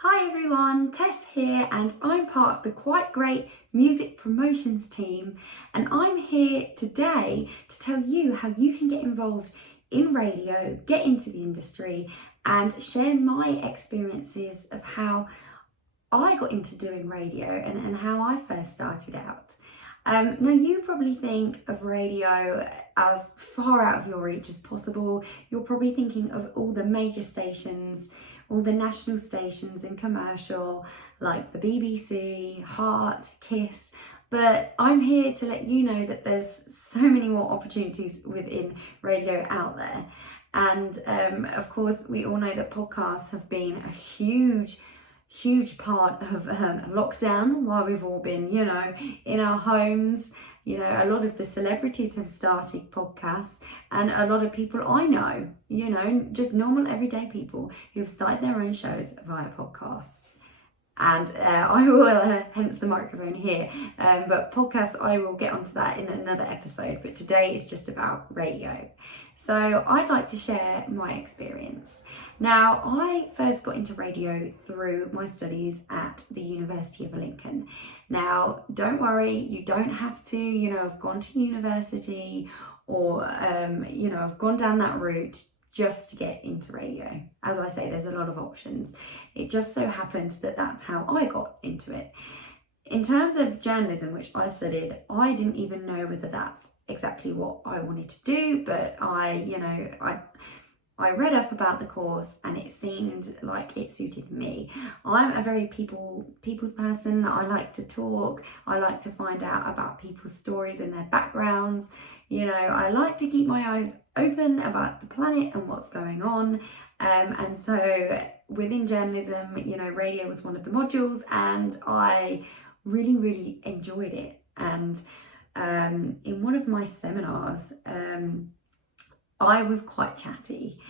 Hi everyone, Tess here, and I'm part of the Quite Great music promotions team, and I'm here today to tell you how you can get involved in radio, get into the industry, and share my experiences of how I got into doing radio and how I first started out. Now, you probably think of radio as far out of your reach as possible. You're probably thinking of all the major stations, all the national stations and commercial, like the BBC, Heart, Kiss. But I'm here to let you know that there's so many more opportunities within radio out there. And of course, we all know that podcasts have been a huge part of lockdown while we've all been, in our homes. A lot of the celebrities have started podcasts, and a lot of people I know, just normal everyday people who've started their own shows via podcasts. And I will, hence the microphone here, but podcasts, I will get onto that in another episode, but today is just about radio. So I'd like to share my experience. Now, I first got into radio through my studies at the University of Lincoln. Now, don't worry, you don't have to, have gone to university or, have gone down that route just to get into radio. As I say, there's a lot of options. It just so happened that that's how I got into it. In terms of journalism, which I studied, I didn't even know whether that's exactly what I wanted to do, but I read up about the course and it seemed like it suited me. I'm a very people's person. I like to talk. I like to find out about people's stories and their backgrounds. I like to keep my eyes open about the planet and what's going on. And so within journalism, radio was one of the modules, and I really, really enjoyed it. And in one of my seminars, I was quite chatty,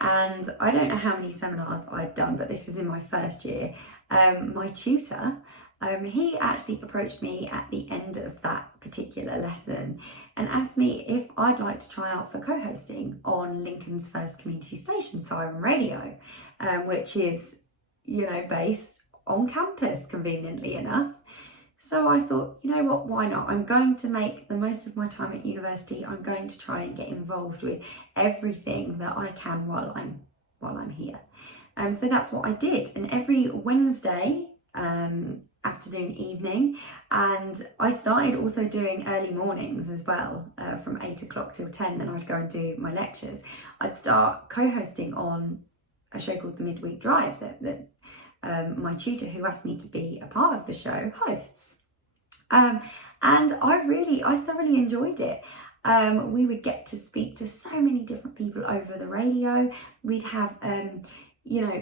and I don't know how many seminars I'd done, but this was in my first year. My tutor, he actually approached me at the end of that particular lesson and asked me if I'd like to try out for co-hosting on Lincoln's first community station, Siren Radio, which is, based on campus, conveniently enough. So I thought, what, why not? I'm going to make the most of my time at university. I'm going to try and get involved with everything that I can while I'm here. So that's what I did. And every Wednesday, afternoon, evening, and I started also doing early mornings as well, from 8 o'clock till 10. Then I'd go and do my lectures. I'd start co-hosting on a show called The Midweek Drive that my tutor, who asked me to be a part of the show, hosts. And I thoroughly enjoyed it. We would get to speak to so many different people over the radio. We'd have,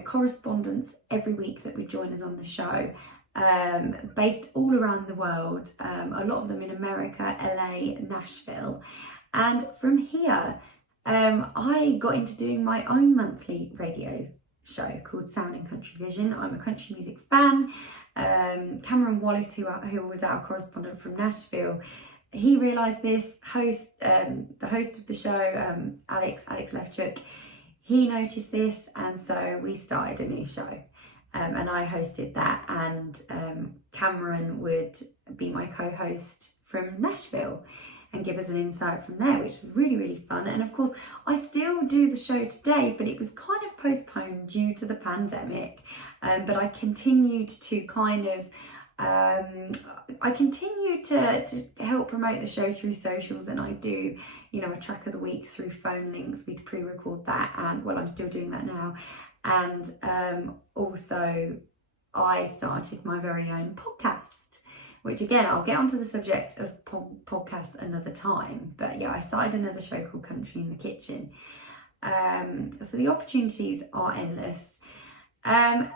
correspondents every week that would join us on the show, based all around the world, a lot of them in America, LA, Nashville. And from here, I got into doing my own monthly radio show called Sound and Country Vision. I'm a country music fan. Cameron Wallace, who was our correspondent from Nashville, he realised this. The host of the show, Alex Lefchuk, he noticed this, and so we started a new show. And I hosted that, and Cameron would be my co-host from Nashville and give us an insight from there, which was really, really fun. And of course, I still do the show today, but it was kind of postponed due to the pandemic. But I continued to to help promote the show through socials, and I do, a track of the week through phone links. We'd pre-record that, and I'm still doing that now. And also I started my very own podcast, which again, I'll get onto the subject of podcasts another time. But yeah, I started another show called Country in the Kitchen. So the opportunities are endless. And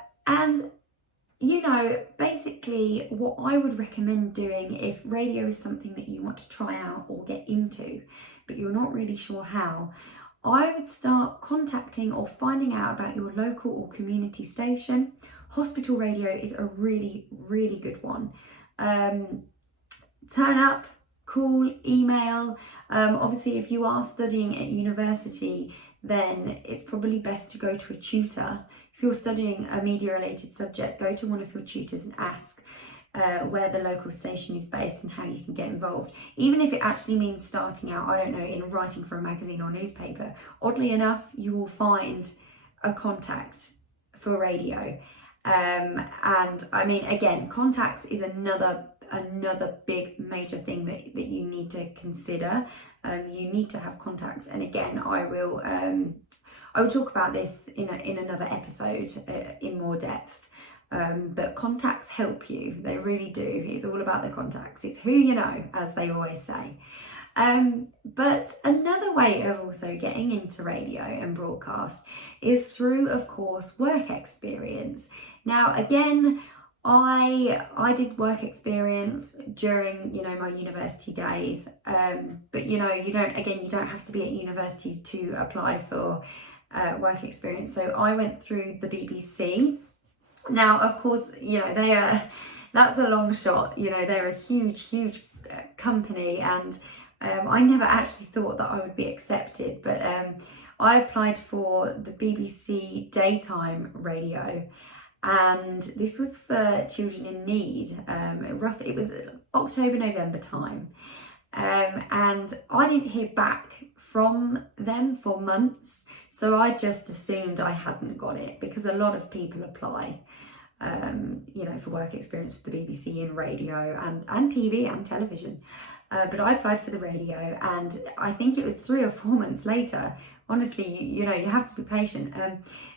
basically what I would recommend doing if radio is something that you want to try out or get into, but you're not really sure how, I would start contacting or finding out about your local or community station. Hospital radio is a really, really good one. Turn up, call, email. Obviously, if you are studying at university, then it's probably best to go to a tutor. If you're studying a media related subject, go to one of your tutors and ask where the local station is based and how you can get involved. Even if it actually means starting out, I don't know, in writing for a magazine or newspaper, oddly enough, you will find a contact for radio. And I mean, again, contacts is another big major thing that you need to consider. You need to have contacts, and again, I will talk about this in another episode in more depth. But contacts help you, they really do. It's all about the contacts. It's who you know, as they always say. But another way of also getting into radio and broadcast is through, of course, work experience. Now, again, I did work experience during, my university days, but you don't have to be at university to apply for work experience. So I went through the BBC. Now, of course, that's a long shot. They're a huge company, and I never actually thought that I would be accepted, but I applied for the BBC daytime radio. And this was for children in need. It was October, November time. And I didn't hear back from them for months. So I just assumed I hadn't got it, because a lot of people apply, for work experience with the BBC in radio and TV and television. But I applied for the radio, and I think it was 3 or 4 months later. Honestly, you have to be patient.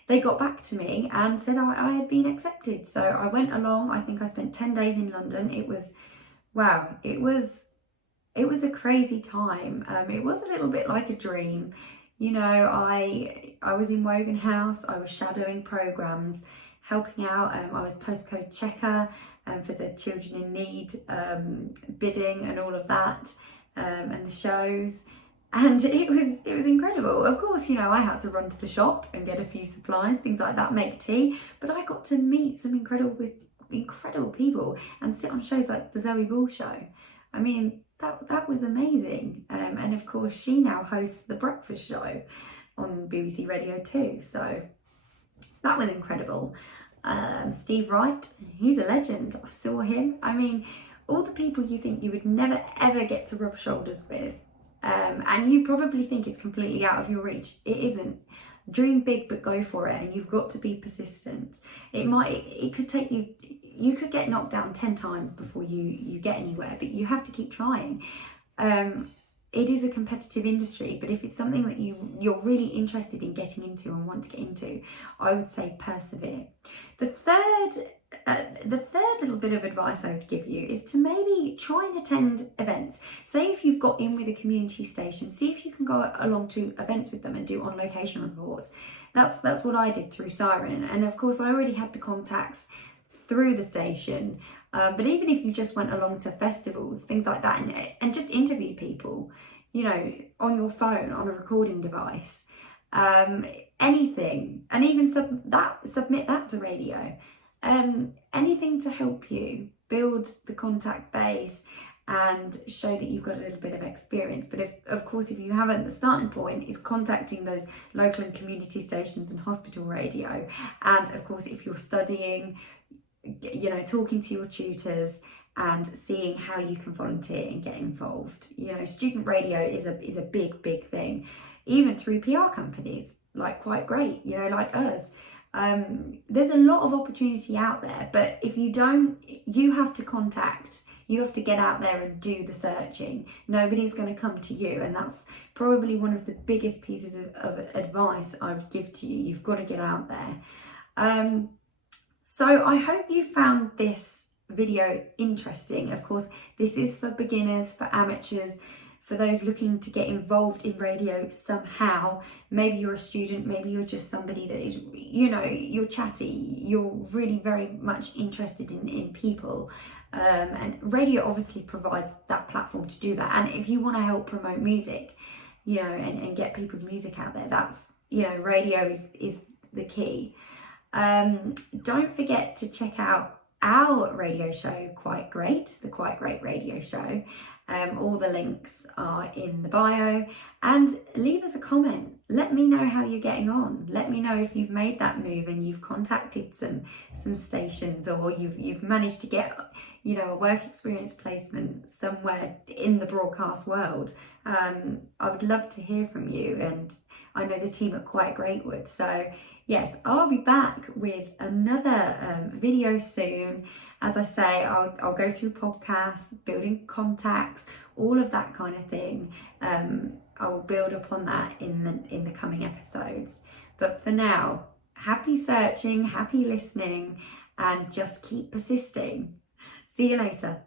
They got back to me and said I had been accepted. So I went along. I think I spent 10 days in London. It was a crazy time. It was a little bit like a dream. I was in Wogan House. I was shadowing programmes, helping out. I was postcode checker for the children in need, bidding and all of that, and the shows. And it was incredible. Of course, I had to run to the shop and get a few supplies, things like that, make tea. But I got to meet some incredible people and sit on shows like the Zoe Ball Show. I mean, that was amazing. And of course, she now hosts the breakfast show on BBC Radio 2. So that was incredible. Steve Wright, he's a legend. I saw him. I mean, all the people you think you would never ever get to rub shoulders with. And you probably think it's completely out of your reach. It isn't. Dream big, but go for it, and you've got to be persistent. It could take you could get knocked down 10 times before you get anywhere, but you have to keep trying. It is a competitive industry, but if it's something that you're really interested in getting into and want to get into, I would say persevere. The third little bit of advice I would give you is to maybe try and attend events. Say if you've got in with a community station, see if you can go along to events with them and do on location reports. That's what I did through Siren, and of course I already had the contacts through the station. But even if you just went along to festivals, things like that, and just interview people, on your phone, on a recording device, anything, and even submit that to radio. Anything to help you build the contact base and show that you've got a little bit of experience. But if you haven't, the starting point is contacting those local and community stations and hospital radio. And of course, if you're studying, talking to your tutors and seeing how you can volunteer and get involved. Student radio is a big thing, even through PR companies like Quite Great, like us. There's a lot of opportunity out there, but if you don't, you have to get out there and do the searching. Nobody's going to come to you, and that's probably one of the biggest pieces of advice I would give to you. You've got to get out there. So I hope you found this video interesting. Of course, this is for beginners, for amateurs, for those looking to get involved in radio somehow. Maybe you're a student, maybe you're just somebody that is, you're chatty, you're really very much interested in people. And radio obviously provides that platform to do that. And if you want to help promote music, and get people's music out there, that's, radio is the key. Don't forget to check out our radio show, the Quite Great Radio Show. All the links are in the bio, and leave us a comment. Let me know how you're getting on. Let me know if you've made that move and you've contacted some stations, or you've managed to get, you know, a work experience placement somewhere in the broadcast world. I would love to hear from you, and I know the team at Quite Great would. So yes, I'll be back with another video soon. As I say, I'll go through podcasts, building contacts, all of that kind of thing. I will build upon that in the coming episodes. But for now, happy searching, happy listening, and just keep persisting. See you later.